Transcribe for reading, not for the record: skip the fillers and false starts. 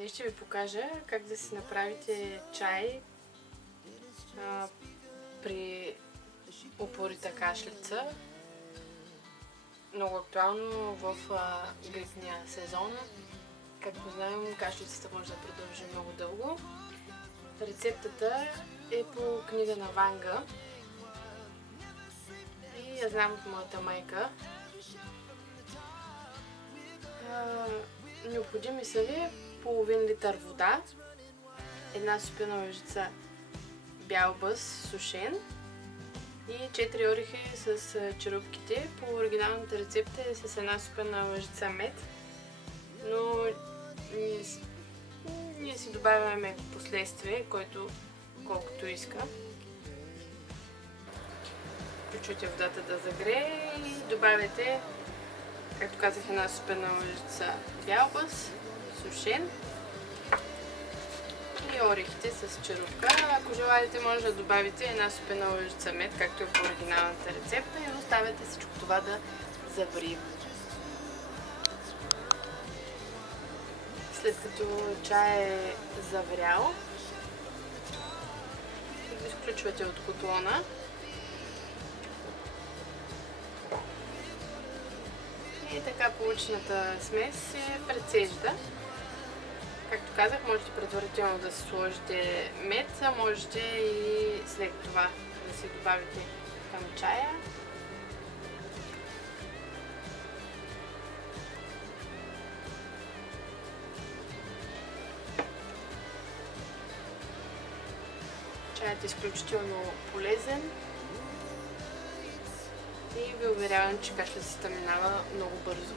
Днес ще ви покажа как да си направите чай при упорита кашлица. Много актуално в грипния сезон. Както знаем, кашлицата може да продължи много дълго. Рецептата е по книга на Ванга и я знам от моята майка. Необходими са ви половин литър вода, една супена лъжица бял бъс сушен и 4 орехи с черупките. По оригиналната рецепта е с една супена лъжица мед, но ние си добавяме мед в последствие, който колкото иска. Включвате водата да загрее и добавяте, както казах, една супена лъжица бял бъс сушен и орехите с черупка. Ако желаете, може да добавите една супена лъжица мед, както е по оригиналната рецепта, и оставяте всичко това да заври. След като чай е заврял, го изключвате от котлона и така получената смес се прецежда. Както казах, можете предварително да си сложите мед, а можете и след това да си добавите към чая. Чаят е изключително полезен и ви уверявам, че кашлицата минава много бързо.